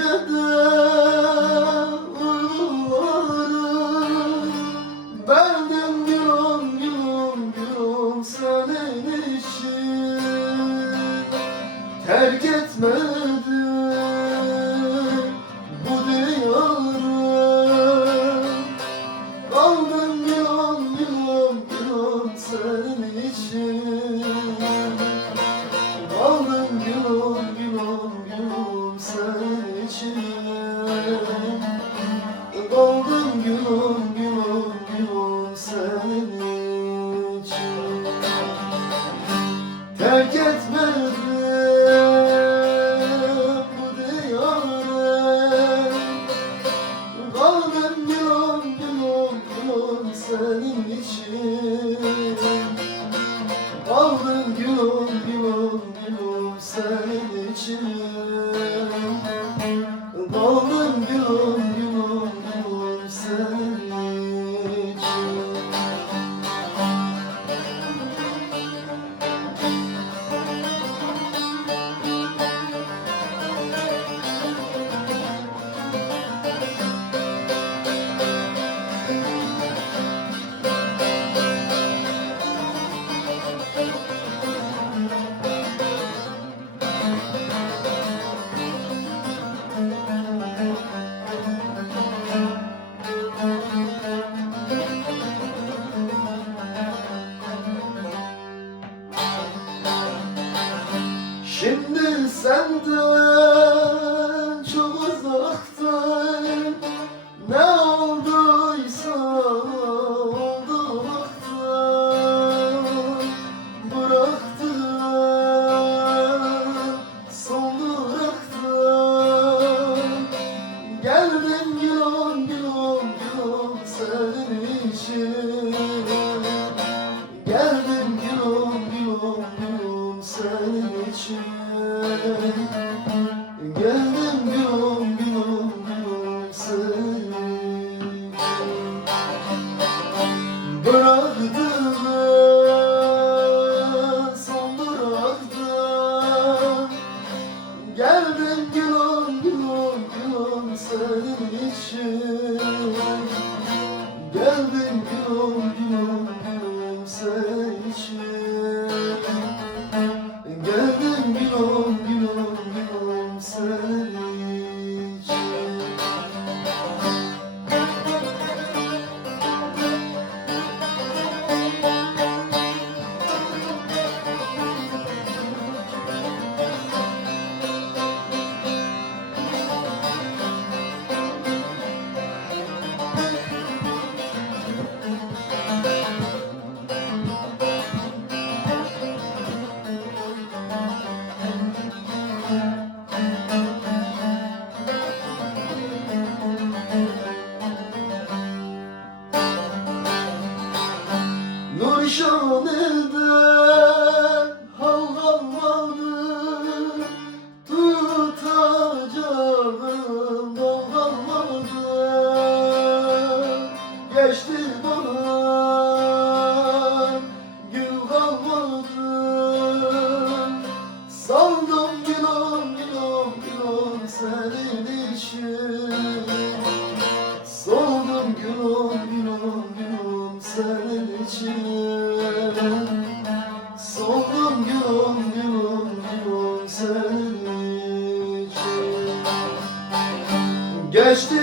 gecede uyularım, verdim gülüm gülüm gülüm senin için. Terk etmedim bu diyarı, kaldım gülüm gülüm gülüm senin için. Kaldım gülüm gülüm gülüm senin için. Kaldım gülüm gülüm gülüm senin için. Terk etmedim bu diyarı, kaldım gülüm gülüm gülüm senin için. Kaldım gülüm gülüm gülüm senin için. Kaldım gülüm gülüm gülüm senin için. Şimdi senden çok uzaktayım, ne olduysa oldu baktım. Bıraktım, son bıraktım. Geldim gülüm gülüm gülüm senin için. Geldim gülüm gülüm gülüm senin için. Geldim gülüm gülüm gülüm senin için. Bıraktım, son bıraktım. Geldim gülüm gülüm gülüm senin için. Geldim gülüm gülüm gülüm senin için. Geldim gülüm gülüm gülüm senin için. Nurşan elde hal kalmadı, tutacağım dal kalmadı. Geçti bana gül kalmadı, saldım gülüm gülüm gülüm senin için. Saldım gülüm gülüm gülüm senin için. Saldım gülüm gülüm gülüm senin için. Geçti